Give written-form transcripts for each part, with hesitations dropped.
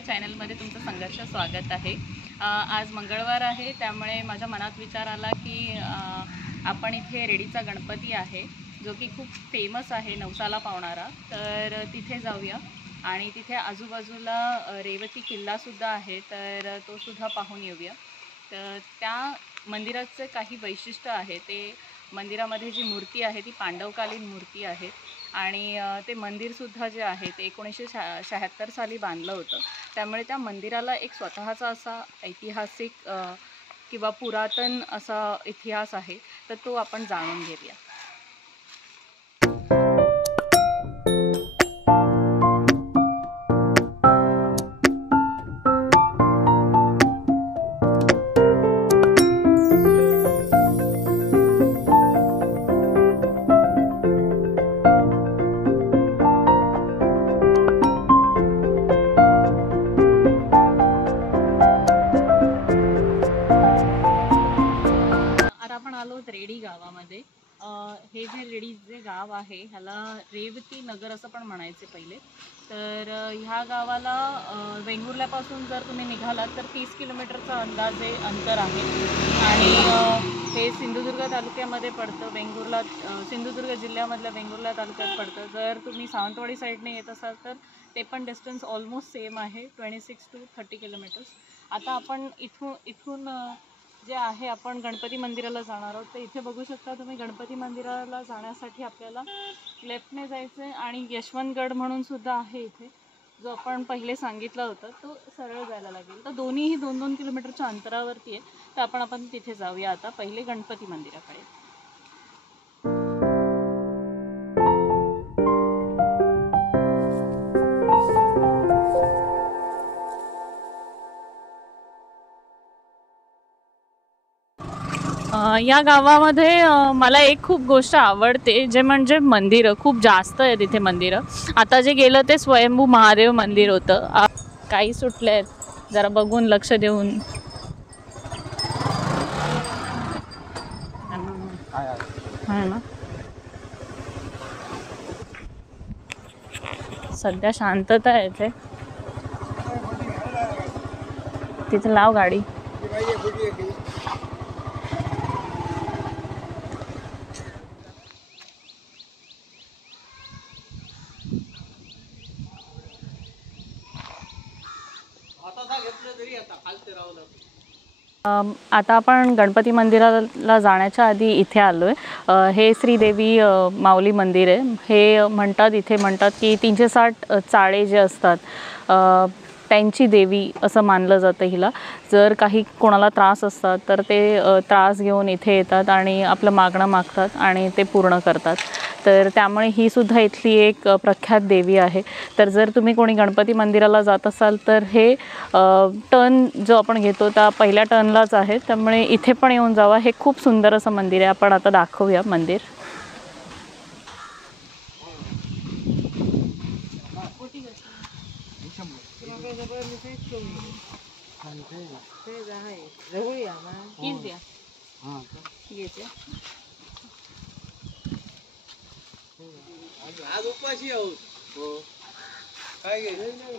चॅनलमध्ये तुमचं संघर्ष स्वागत आहे। आज मंगळवार आहे, त्यामुळे माझ्या मनात विचार आला की आपण इथे रेडीचा गणपती आहे जो की खूप फेमस आहे, नवसाला पावणारा, तर तिथे जाऊया आणि तिथे आजूबाजूला रेवती किल्लासुद्धा आहे, तर तो सुद्धा पाहून येऊया। तर त्या मंदिराचे काही वैशिष्ट्य आहे, ते मंदिरामध्ये जी मूर्ती आहे ती पांडवकालीन मूर्ती आहे आणि ते मंदिरसुद्धा जे आहे ते 1976 साली बांधलं होतं। त्यामुळे त्या मंदिराला एक स्वतःचा असा ऐतिहासिक किंवा पुरातन असा इतिहास आहे, तर तो आपण जाणून घेऊया। आपण आलो रेडी गावामध्ये। हे जे रेडी जे गाव आहे ह्याला रेवती नगर असं पण म्हणायचे पहिले। तर ह्या गावाला वेंगुर्ल्यापासून जर तुम्ही निघालात तर 30 किलोमीटरचा अंदाजे अंतर आहे आणि हे सिंधुदुर्ग तालुक्यामध्ये पडतं। सिंधुदुर्ग जिल्ह्यामधल्या वेंगुर्ला तालुक्यात पडतं। जर तुम्ही सावंतवाडी साईडने येत असाल तर ते पण डिस्टन्स ऑलमोस्ट सेम आहे, 26 to 30 किलोमीटर्स। आता आपण इथून जे आहे आपण गणपती मंदिराला जाणार आहोत। तर इथे बघू शकता तुम्ही, गणपती मंदिराला जाण्यासाठी आपल्याला लेफ्टने जायचं आहे आणि यशवंतगड म्हणून सुद्धा आहे इथे, जो आपण पहिले सांगितलं होतं, तो सरळ जायला लागेल। तर दोन्हीही 2-2 किलोमीटरच्या अंतरावरती आहे। तर आपण तिथे जाऊया आता पहिले गणपती मंदिराकडे। या गावामध्ये मला एक खूप गोष्ट आवडते, जे म्हणजे मंदिरं खूप जास्त आहे तिथे मंदिरं। आता जे गेलं ते स्वयंभू महादेव मंदिर होतं। काही सुटले आहेत, जरा बघून लक्ष देऊन। आहे ना, सध्या शांतता आहे इथे। तिथे लाव गाडी। आता आपण गणपती मंदिराला जाण्याच्या आधी इथे आलो आहे। हे श्रीदेवी माऊली मंदिर आहे। हे इथे म्हणतात की 360 चाळे जे असतात त्यांची देवी असं मानलं जातं हिला। जर काही कोणाला त्रास असतात तर ते त्रास घेऊन इथे येतात आणि आपलं मागणं मागतात आणि ते पूर्ण करतात। तर त्यामुळे ही सुद्धा इथली एक प्रख्यात देवी आहे। तर जर तुम्ही कोणी गणपती मंदिराला जात असाल तर हे टर्न जो आपण घेतो त्या पहिल्या टर्नलाच आहे, त्यामुळे इथे पण येऊन जावा। हे खूप सुंदर असं मंदिर आहे। आपण आता दाखवूया मंदिर। आज उपाशी आहोत हो, काय घ्यायचं?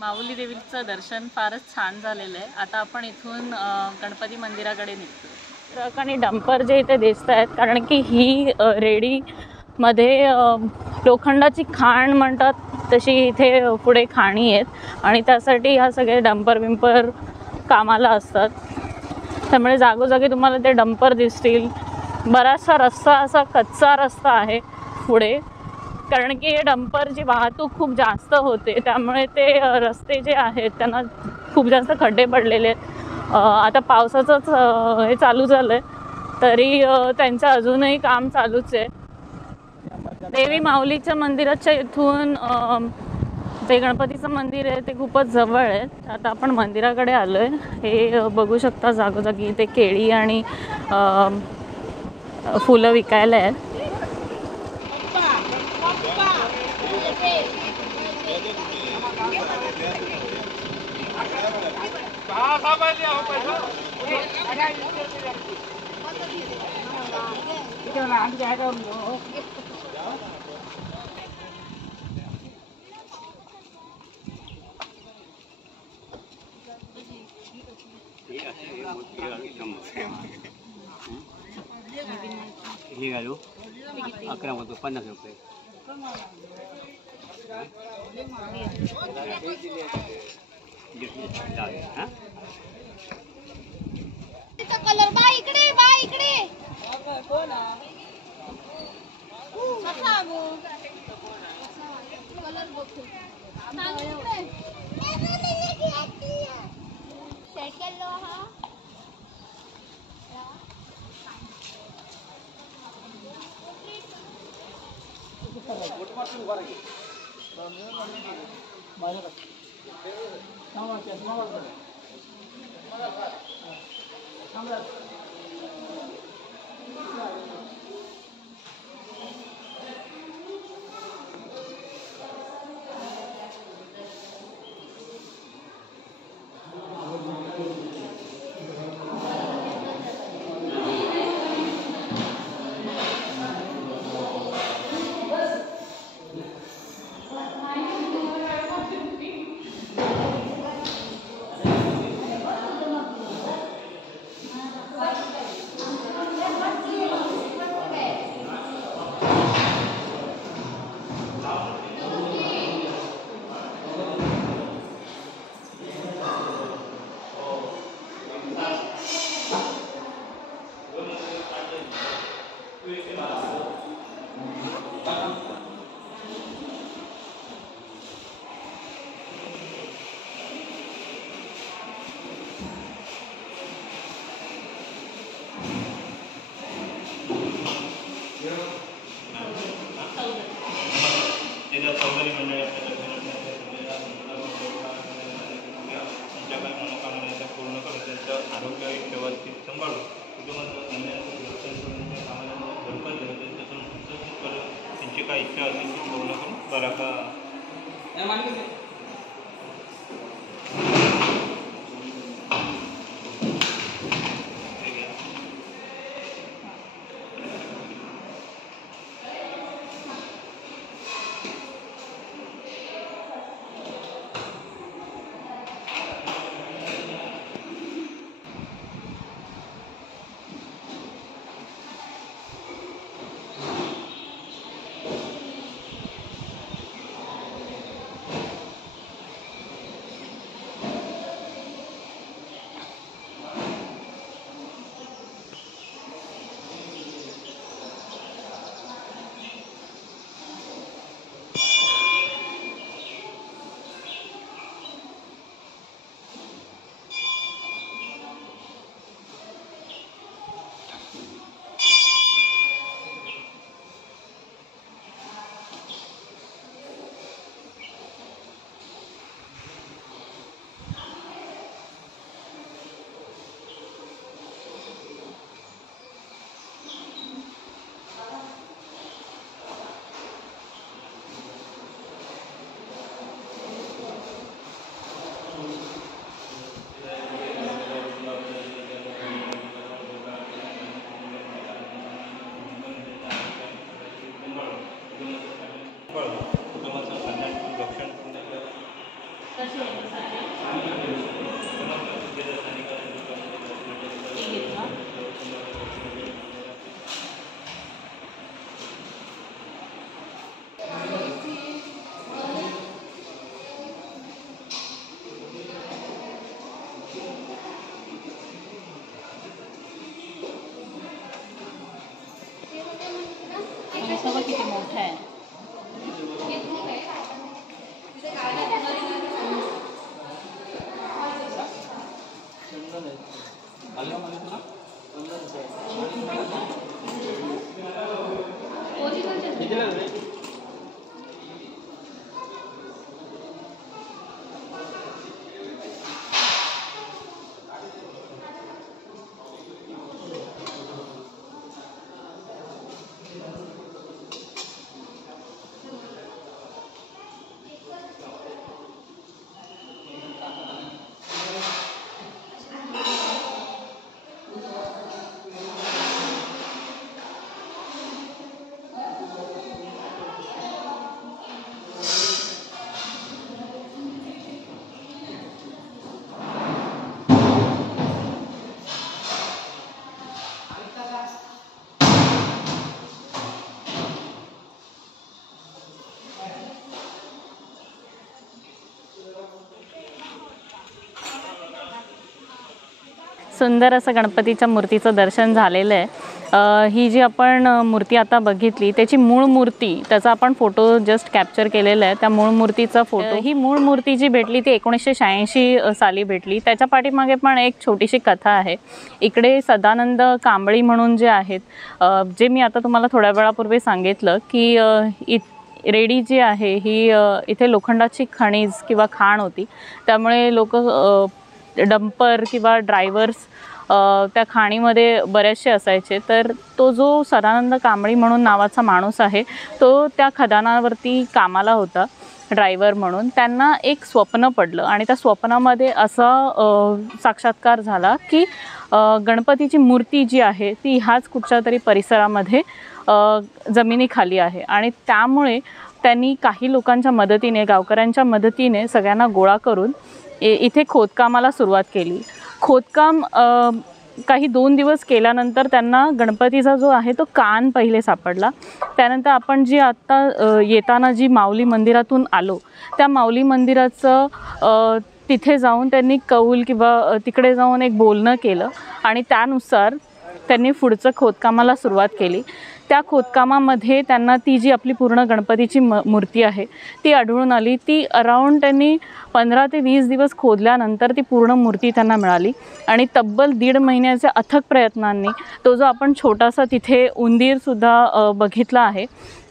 माऊली देवीचं दर्शन फारच छान झालेलं आहे. आता आपण इथून गणपती मंदिराकडे निघतो. ट्रक आणि डंपर जे इथे दिसत आहेत, कारण की ही रेडीमध्ये लोखंडाची खाण म्हणतात तशी इथे पुढे खाणी आहेत आणि त्यासाठी ह्या सगळे डंपर बिंपर कामाला असतात. त्यामुळे जागोजागी तुम्हाला ते डंपर दिसतील. बराचसा रस्ता असा कच्चा रस्ता आहे पुढे, कारण की हे डंपरची वाहतूक खूप जास्त होते, त्यामुळे ते रस्ते जे आहेत त्यांना खूप जास्त खड्डे पडलेले आहेत. आता पावसाचंच हे चालू झालं आहे तरी त्यांचं अजूनही काम चालूच आहे. देवी माऊलीच्या मंदिराच्या इथून ते गणपतीचं मंदिर आहे ते खूपच जवळ आहे. आता आपण मंदिराकडे आलो आहे. हे बघू शकता जागोजागी इथे केळी आणि फुलं विकायला आहेत. हे घालू 11 मध्ये 50 रुपये. कलर बा इकडे कोण कलर बघतो सेट कर लो. हा आरोग्य व्यवस्थित सांभाळून कुटुंबाचं त्यांची काय इच्छा असेल ती पूर्ण करून बरा का है। सुंदर असं गणपतीच्या मूर्तीचं दर्शन झालेलं आहे। ही जी आपण मूर्ती आता बघितली त्याची मूळ मूर्ती, त्याचा आपण फोटो जस्ट कॅप्चर केलेला आहे। त्या मूळ मूर्तीचा फोटो, ही मूळ मूर्ती जी भेटली ती 1986 साली भेटली। त्याच्या पाठीमागे पण एक छोटीशी कथा आहे। इकडे सदानंद कांबळी म्हणून जे आहेत, जे मी आता तुम्हाला थोड्या वेळापूर्वी सांगितलं की रेडी जी आहे ही इथे लोखंडाची खनिज किंवा खाण होती, त्यामुळे लोक डंपर किंवा ड्रायव्हर्स त्या खाणीमध्ये बरेचसे असायचे। तर तो जो सदानंद कांबळी म्हणून नावाचा माणूस आहे तो त्या खदानावरती कामाला होता ड्रायव्हर म्हणून। त्यांना एक स्वप्न पडलं आणि त्या स्वप्नामध्ये असा साक्षात्कार झाला की गणपतीची मूर्ती जी आहे ती ह्याच कुठच्या तरी परिसरामध्ये जमिनीखाली आहे आणि त्यामुळे त्यांनी काही लोकांच्या मदतीने, गावकऱ्यांच्या मदतीने सगळ्यांना गोळा करून इथे खोदकामाला सुरुवात केली। खोदकाम काही 2 दिवस केल्यानंतर त्यांना गणपतीचा जो आहे तो कान पहिले सापडला। त्यानंतर आपण जी आत्ता येताना जी माऊली मंदिरातून आलो त्या माऊली मंदिराचं तिथे जाऊन त्यांनी कौल किंवा तिकडे जाऊन एक बोलणं केलं आणि त्यानुसार त्यांनी पुढचं खोदकामाला सुरुवात केली। त्या खोदकामामध्ये त्यांना ती जी आपली पूर्ण गणपतीची मूर्ती आहे ती आढळून आली। ती अराऊंड त्यांनी 15 ते 20 दिवस खोदल्यानंतर ती पूर्ण मूर्ती त्यांना मिळाली आणि तब्बल 1.5 महिन्याच्या अथक प्रयत्नांनी तो जो आपण छोटासा तिथे उंदीरसुद्धा बघितला आहे,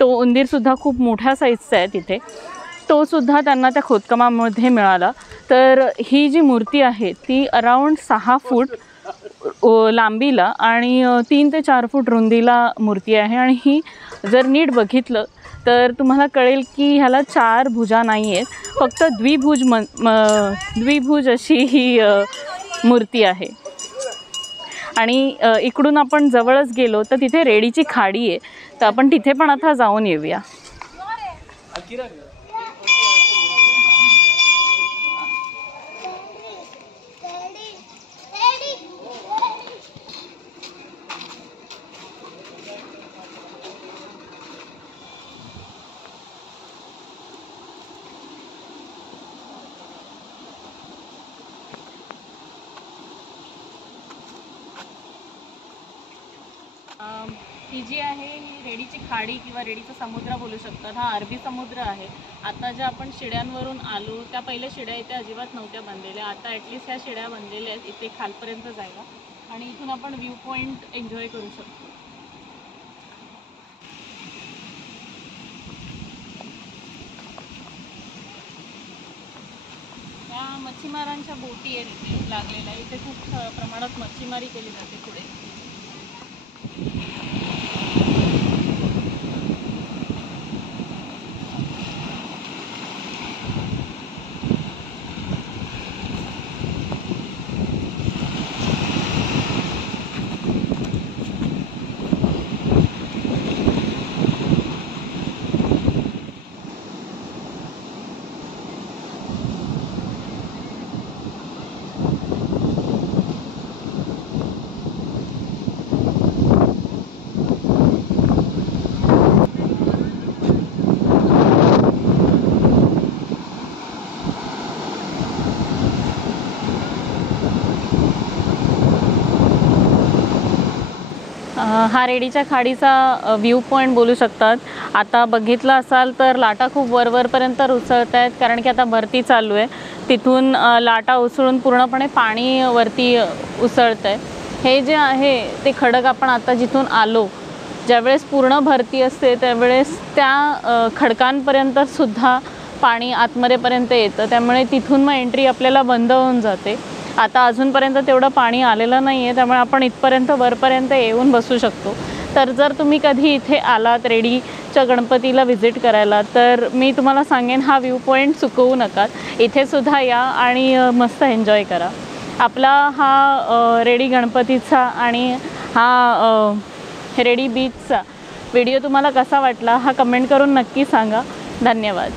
तो उंदीरसुद्धा खूप मोठ्या साईजचा आहे तिथे, तो सुद्धा त्यांना त्या खोदकामामध्ये मिळाला। तर ही जी मूर्ती आहे ती अराऊंड 6 फूट लांबीला आणि 3 ते 4 फूट रुंदीला मूर्ती आहे आणि ही जर नीट बघितलं तर तुम्हाला कळेल की ह्याला 4 भुजा नाही आहेत, फक्त द्विभुज अशी ही मूर्ती आहे। आणि इकडून आपण जवळच गेलो तर तिथे रेडीची खाडी आहे, तर आपण तिथे पण आता जाऊन येऊया। ही जी आहे ही रेडीची खाडी किंवा रेडीचा समुद्र बोलू शकतात। हा अरबी समुद्र आहे। आता ज्या आपण शिड्यांवरून आलो त्या पहिल्या शिड्या इथे अजिबात नव्हत्या बनलेल्या, आता ॲटलिस्ट ह्या शिड्या बनलेल्या आहेत इथे खालपर्यंत जायला आणि इथून आपण व्ह्यू पॉईंट एन्जॉय करू शकतो। त्या मच्छीमारांच्या बोटी आहेत इथे लागलेल्या, इथे खूप प्रमाणात मच्छीमारी केली जाते पुढे। हा रेडीच्या खाडीचा व्ह्यू पॉईंट बोलू शकतात. आता बघितलं असाल तर लाटा खूप वरवरपर्यंत उसळत आहेत, कारण की आता भरती चालू आहे. तिथून लाटा उसळून पूर्णपणे पाणी वरती उसळतं आहे. हे जे आहे ते खडक आपण आता जिथून आलो, ज्यावेळेस पूर्ण भरती असते त्यावेळेस त्या खडकांपर्यंतसुद्धा पाणी आतमध्येपर्यंत येतं. त्यामुळे तिथून मग एंट्री आपल्याला बंद होऊन जाते. आता अजूनपर्यंत तेवढं पाणी आलेलं नाही आहे, त्यामुळे आपण इथपर्यंत वरपर्यंत येऊन बसू शकतो. तर जर तुम्ही कधी इथे आलात रेडीच्या गणपतीला व्हिजिट करायला, तर मी तुम्हाला सांगेन हा व्ह्यू पॉईंट चुकवू नका. इथेसुद्धा या आणि मस्त एन्जॉय करा. आपला हा रेडी गणपतीचा आणि हा रेडी बीचचा व्हिडिओ तुम्हाला कसा वाटला हा कमेंट करून नक्की सांगा. धन्यवाद.